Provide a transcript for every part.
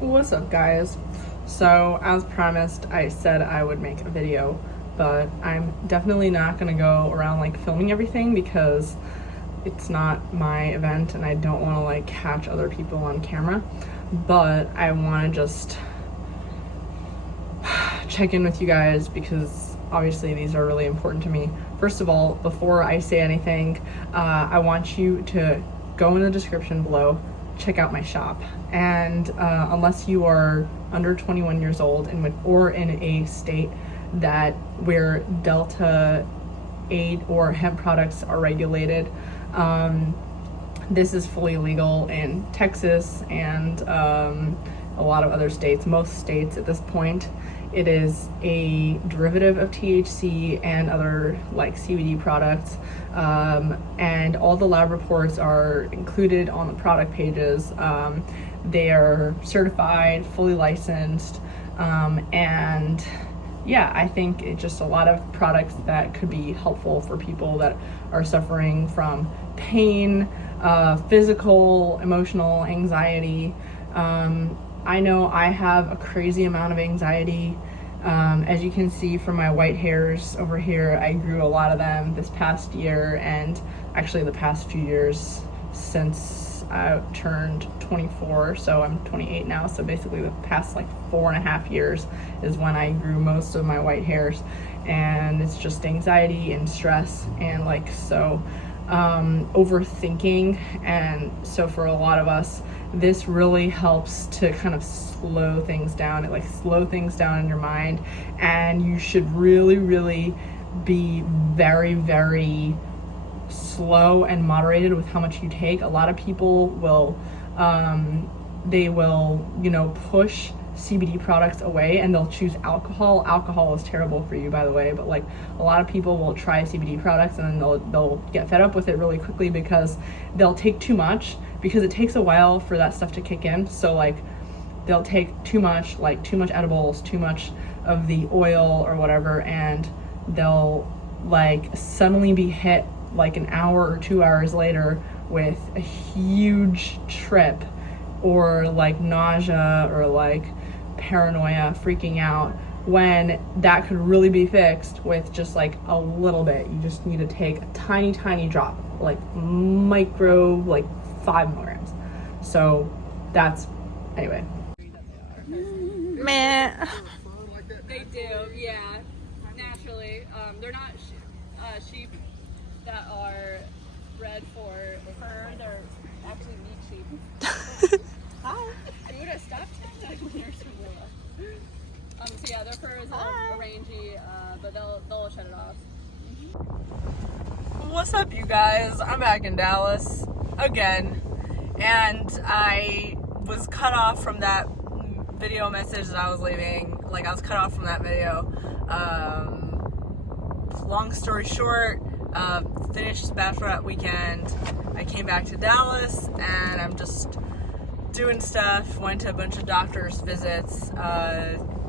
What's up, guys? So, as promised, I said I would make a video, but I'm definitely not gonna go around like filming everything because it's not my event and I don't want to like catch other people on camera. But I want to just check in with you guys because obviously these are really important to me. First of all, before I say anything, I want you to go in the description below, check out my shop. And unless you are under 21 years old or in a state that where Delta 8 or hemp products are regulated, this is fully legal in Texas and a lot of other states, most states at this point. It is a derivative of THC and other like CBD products, and all the lab reports are included on the product pages. They are certified, fully licensed, and yeah, I think it's just a lot of products that could be helpful for people that are suffering from pain, physical, emotional, anxiety. I know I have a crazy amount of anxiety. As you can see from my white hairs over here, I grew a lot of them this past year and actually the past few years since I turned 24, so I'm 28 now, so basically the past like 4.5 years is when I grew most of my white hairs, and it's just anxiety and stress and like so overthinking. And so for a lot of us, this really helps to kind of slow things down. It like slow things down in your mind, and you should really be very slow and moderated with how much you take. A lot of people will they will, push CBD products away and they'll choose alcohol. Alcohol is terrible for you, by the way, but like a lot of people will try CBD products and then they'll get fed up with it really quickly because they'll take too much, because it takes a while for that stuff to kick in. So like they'll take too much edibles, too much of the oil or whatever, and they'll like suddenly be hit like an hour or 2 hours later with a huge trip or like nausea or like paranoia, freaking out, when that could really be fixed with just like a little bit. You just need to take a tiny drop, like micro, like 5 milligrams. So that's, anyway. Meh. They do, yeah, naturally. They're not sheep that are bred for fur. They're actually meat sheep. Hi. You would have stopped. So yeah, their fur is a little rangy, but they'll shut it off. What's up, you guys? I'm back in Dallas again, and I was cut off from that video message that I was leaving. Like, I was cut off from that video. Long story short, finished Bachelorette weekend. I came back to Dallas, and I'm just doing stuff. Went to a bunch of doctor's visits,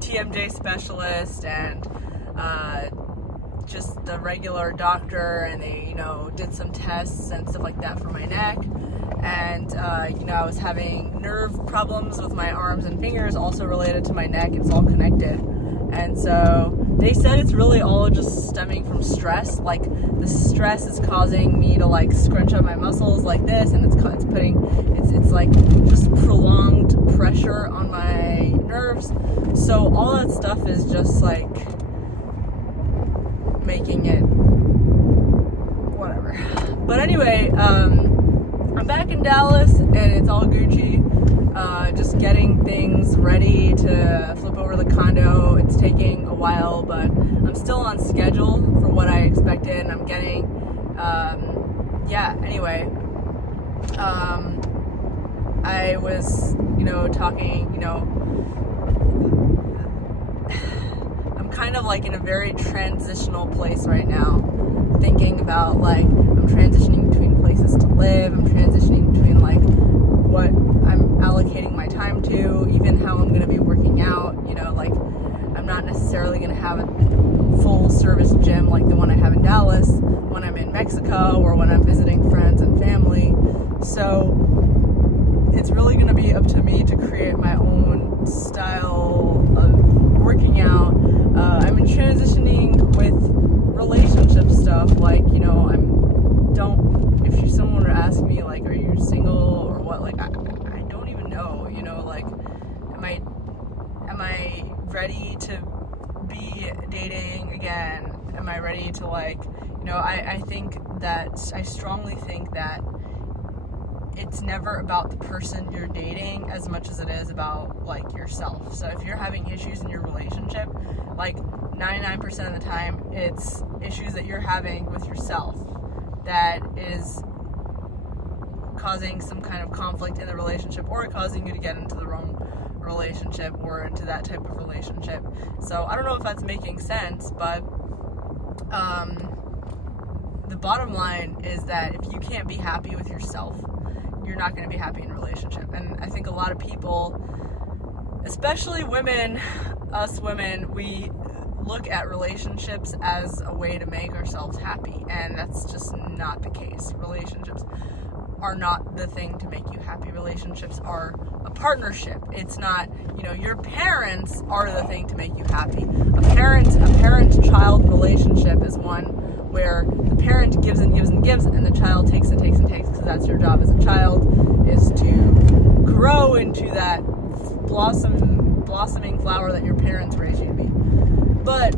TMJ specialist, and just the regular doctor, and they, did some tests and stuff like that for my neck. And, I was having nerve problems with my arms and fingers, also related to my neck. It's all connected. And so they said it's really all just stemming from stress. Like, the stress is causing me to like scrunch up my muscles like this, and it's like just prolonged pressure on my nerves. So all that stuff is just like making it whatever. But anyway, I'm back in Dallas and it's all Gucci. Just getting things ready to flip over the condo. It's taking a while, but I'm still on schedule for what I expected, and I'm getting, anyway, I was, talking, I'm kind of like in a very transitional place right now, thinking about like, I'm transitioning between places to live, I'm transitioning between like what I'm allocating my time to, even how I'm going to be working out, like I'm not necessarily going to have a full service gym like the one I have in Dallas when I'm in Mexico or when I'm visiting friends and family. So it's really going to be up to me to create my own style of working out. I'm transitioning with relationship stuff, like, you know, if someone were to ask me, like, are you single or what, like, I don't even know, you know, like, am I ready to be dating again? Am I ready to, like, you know, I strongly think that it's never about the person you're dating as much as it is about, like, yourself. So if you're having issues in your relationship, like, 99% of the time, it's issues that you're having with yourself that is causing some kind of conflict in the relationship, or causing you to get into the wrong relationship or into that type of relationship. So I don't know if that's making sense, but the bottom line is that if you can't be happy with yourself, you're not going to be happy in a relationship. And I think a lot of people, especially women, us women, we look at relationships as a way to make ourselves happy, and that's just not the case. Relationships are not the thing to make you happy. Relationships are a partnership. It's not, you know, your parents are the thing to make you happy. A parent-child relationship is one where the parent gives and gives and gives, and the child takes and takes and takes, because that's your job as a child, is to grow into that blossoming flower that your parents raised you to be. But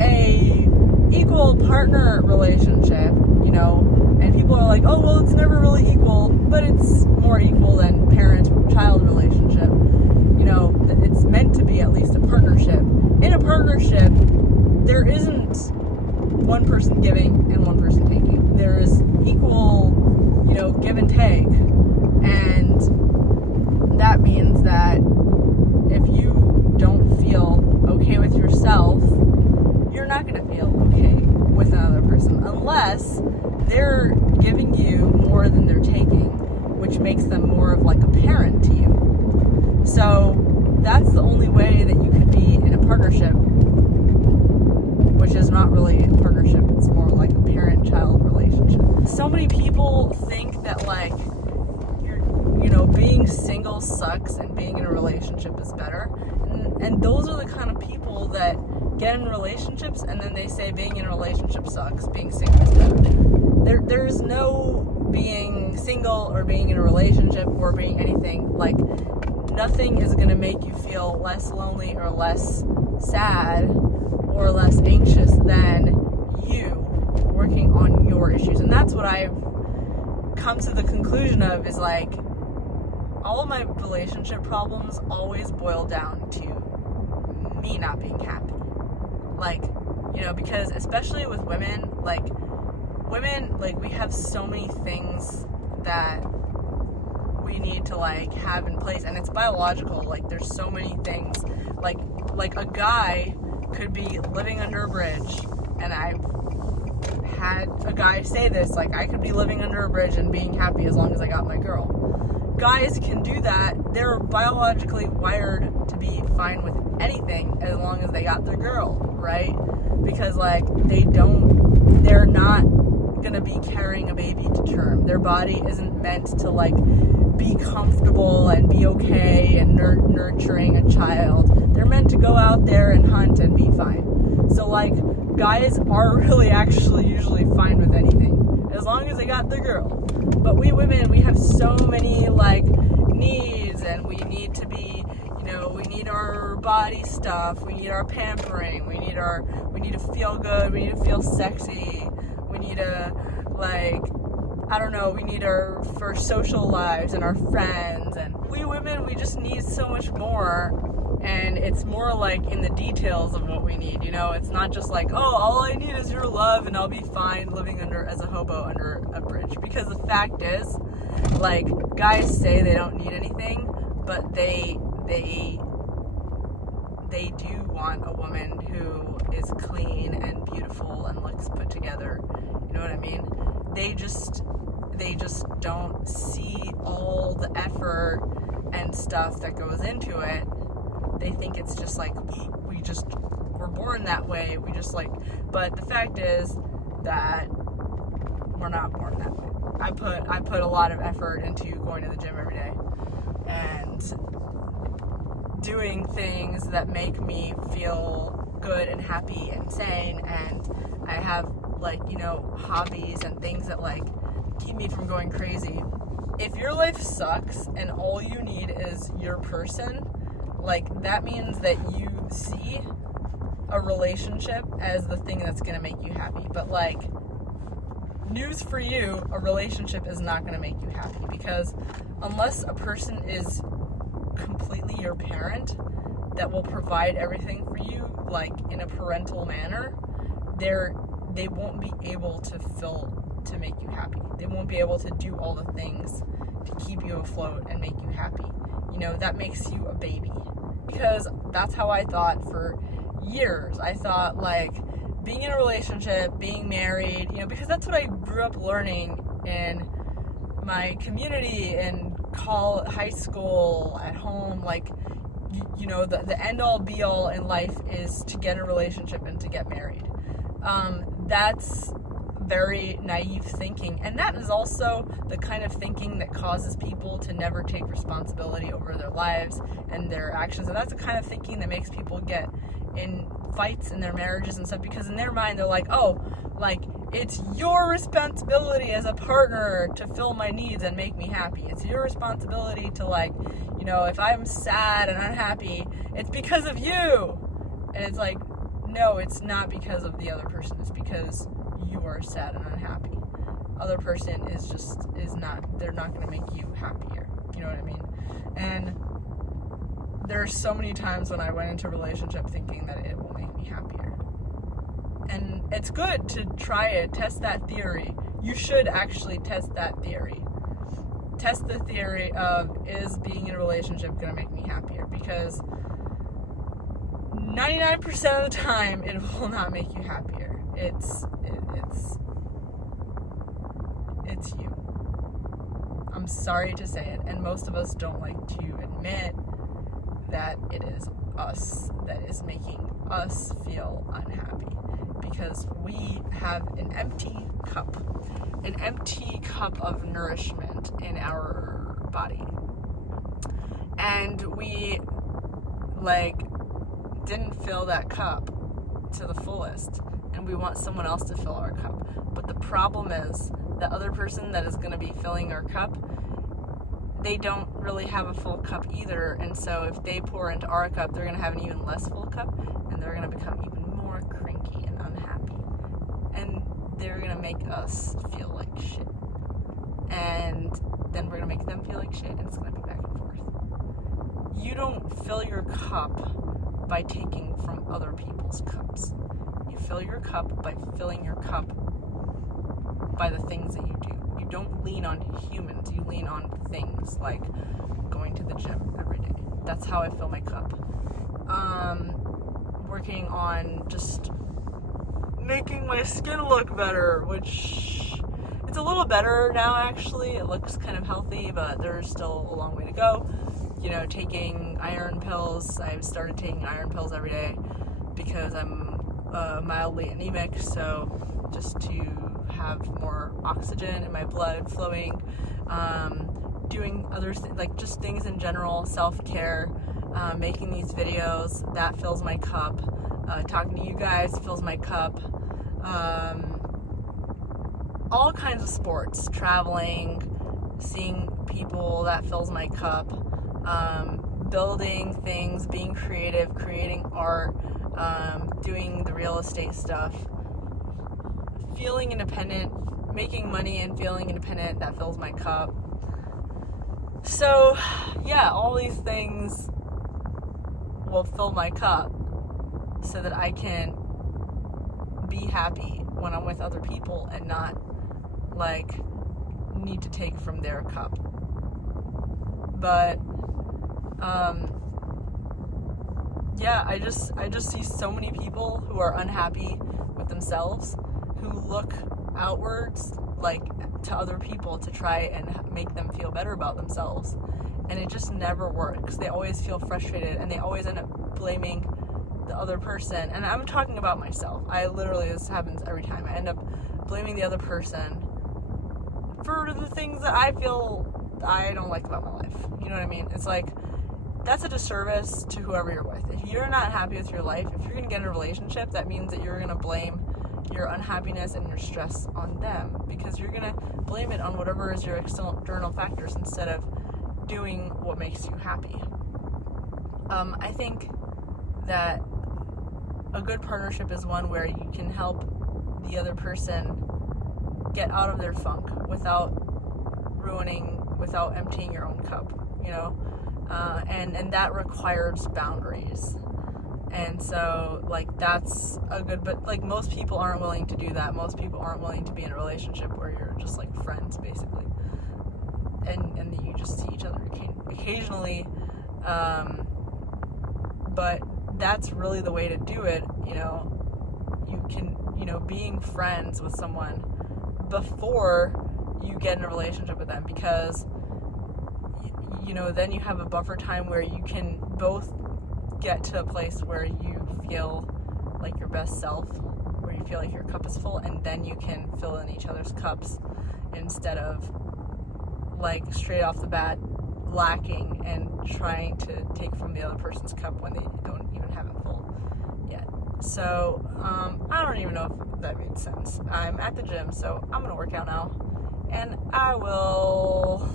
a equal partner relationship, you know, and people are like, oh, well, it's never really equal, but it's more equal than parent-child relationship. You know, it's meant to be at least a partnership. In a partnership, there isn't one person giving and one person taking. There is equal, you know, give and take. And that means that if you don't feel okay with yourself, you're not going to feel okay with another person unless they're giving you more than they're taking, which makes them more of like a parent to you. So that's the only way that you could be in a partnership, which is not really a partnership, it's more like a parent-child relationship. So many people think that, like, you know, being single sucks and being in a relationship is better. And those are the kind of people that get in relationships and then they say being in a relationship sucks, being single is better. There's no being single or being in a relationship or being anything. Like, nothing is going to make you feel less lonely or less sad or less anxious than you working on your issues. And that's what I've come to the conclusion of, is like, all of my relationship problems always boil down to me not being happy. Like, you know, because especially with women, like, we have so many things that we need to, like, have in place, and it's biological. Like, there's so many things. Like a guy could be living under a bridge, and I've had a guy say this, like, I could be living under a bridge and being happy as long as I got my girl. Guys can do that. They're biologically wired to be fine with anything as long as they got their girl, right? Because, like, they're not gonna be carrying a baby to term. Their body isn't meant to, like, be comfortable and be okay and nurturing a child. They're meant to go out there and hunt and be fine. So, like, guys are really actually usually fine with anything as long as they got their girl. But we women, we have so many, like, needs, and we need to be, you know, we need our body stuff, we need our pampering, we need to feel good, we need to feel sexy, we need to, like, I don't know, we need our first social lives and our friends, and we women, we just need so much more, and it's more like in the details of what we need, you know? It's not just like, oh, all I need is your love and I'll be fine living as a hobo under a bridge, because the fact is, like, guys say they don't need anything, but they do want a woman who is clean and beautiful and looks put together, you know what I mean? They just don't see all the effort and stuff that goes into it. They think it's just like, we're born that way, but the fact is that we're not born that way. I put a lot of effort into going to the gym every day. doing things that make me feel good and happy and sane, and I have like, you know, hobbies and things that like keep me from going crazy. If your life sucks and all you need is your person, like that means that you see a relationship as the thing that's gonna make you happy. But like, news for you, a relationship is not gonna make you happy, because unless a person is completely your parent that will provide everything for you, like in a parental manner, they won't be able to make you happy. They won't be able to do all the things to keep you afloat and make you happy. You know, that makes you a baby. Because that's how I thought for years. I thought like being in a relationship, being married, you know, because that's what I grew up learning in my community, in high school, at home. Like, you know, the end all be all in life is to get in a relationship and to get married. That's very naive thinking, and that is also the kind of thinking that causes people to never take responsibility over their lives and their actions. And that's the kind of thinking that makes people get in fights in their marriages and stuff, because in their mind they're like, oh, like it's your responsibility as a partner to fill my needs and make me happy. It's your responsibility to, like, you know, if I'm sad and unhappy, it's because of you. And it's like, no, it's not because of the other person. It's because you are sad and unhappy. Other person they're not going to make you happier. You know what I mean? And there are so many times when I went into a relationship thinking that it will make me happier. And it's good to try it, test that theory. You should actually test that theory. Test the theory of, is being in a relationship going to make me happier? Because 99% of the time, it will not make you happier. It's you. I'm sorry to say it, and most of us don't like to admit that it is us that is making us feel unhappy, because we have an empty cup of nourishment in our body, and we like didn't fill that cup to the fullest, and we want someone else to fill our cup. But the problem is, the other person that is going to be filling our cup, they don't really have a full cup either, and so if they pour into our cup, they're going to have an even less full cup, and they're going to become even more cranky and unhappy, and they're going to make us feel like shit, and then we're going to make them feel like shit, and it's going to be back and forth. You don't fill your cup by taking from other people's cups. You fill your cup by filling your cup by the things that you do. You don't lean on humans, you lean on things like going to the gym every day. That's how I fill my cup. Working on just making my skin look better, which it's a little better now actually. It looks kind of healthy, but there's still a long way to go. You know, taking iron pills. I've started taking iron pills every day because I'm mildly anemic, so just to have more oxygen in my blood flowing, doing other like just things in general, self-care, making these videos, that fills my cup, talking to you guys fills my cup, all kinds of sports, traveling, seeing people, that fills my cup, building things, being creative, creating art, doing the real estate stuff, feeling independent, making money and feeling independent, that fills my cup. So, yeah, all these things will fill my cup so that I can be happy when I'm with other people and not, like, need to take from their cup. But, yeah, I just see so many people who are unhappy with themselves, who look outwards, like, to other people to try and make them feel better about themselves. And it just never works. They always feel frustrated, and they always end up blaming the other person. And I'm talking about myself. This happens every time. I end up blaming the other person for the things that I feel I don't like about my life. You know what I mean? It's like, that's a disservice to whoever you're with. If you're not happy with your life, if you're going to get in a relationship, that means that you're going to blame your unhappiness and your stress on them, because you're going to blame it on whatever is your external factors instead of doing what makes you happy. I think that a good partnership is one where you can help the other person get out of their funk without emptying your own cup, you know? And that requires boundaries. And so, like, that's a good, but, like, most people aren't willing to do that. Most people aren't willing to be in a relationship where you're just, like, friends, basically. And you just see each other occasionally. But that's really the way to do it, you know. You can, you know, being friends with someone before you get in a relationship with them, because, you know, then you have a buffer time where you can both get to a place where you feel like your best self, where you feel like your cup is full, and then you can fill in each other's cups instead of, like, straight off the bat lacking and trying to take from the other person's cup when they don't even have it full yet. So I don't even know if that made sense. I'm at the gym, so I'm gonna work out now, and I will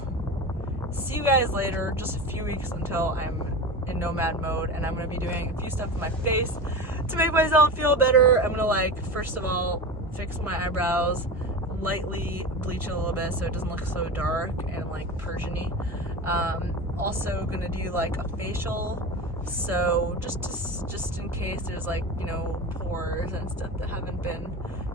see you guys later. Just a few weeks until I'm in nomad mode, and I'm gonna be doing a few stuff with my face to make myself feel better. I'm gonna, like, first of all, fix my eyebrows, lightly bleach it a little bit so it doesn't look so dark and, like, Persian-y. Also gonna do, like, a facial, so just in case there's, like, you know, pores and stuff that haven't been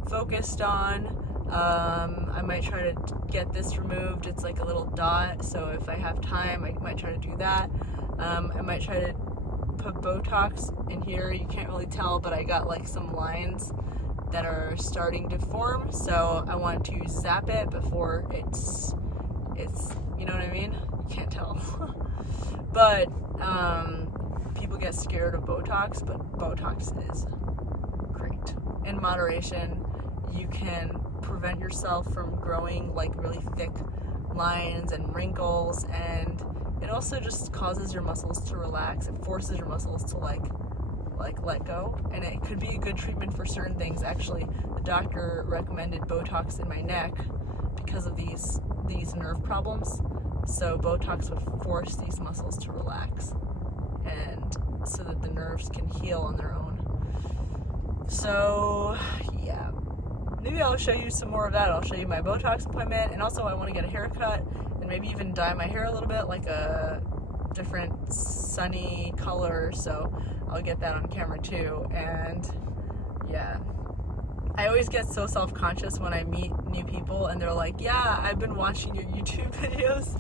focused on. I might try to get this removed. It's like a little dot, so if I have time I might try to do that. I might try to put Botox in here. You can't really tell, but I got, like, some lines that are starting to form, so I want to zap it before it's you know what I mean? You can't tell. But people get scared of Botox, but Botox is great. In moderation, you can prevent yourself from growing, like, really thick lines and wrinkles, and it also just causes your muscles to relax. It forces your muscles to like let go, and it could be a good treatment for certain things. Actually, the doctor recommended Botox in my neck because of these nerve problems. So Botox would force these muscles to relax, and so that the nerves can heal on their own. So yeah, maybe I'll show you some more of that. I'll show you my Botox appointment, and also I want to get a haircut and maybe even dye my hair a little bit, like a different sunny color, so I'll get that on camera too. And yeah, I always get so self-conscious when I meet new people and they're like, yeah, I've been watching your YouTube videos,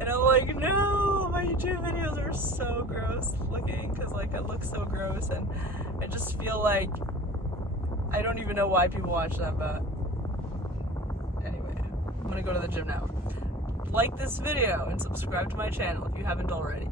and I'm like, no, my YouTube videos are so gross looking, because, like, I look so gross, and I just feel like I don't even know why people watch them. But anyway, I'm gonna go to the gym now. Like this video and subscribe to my channel if you haven't already.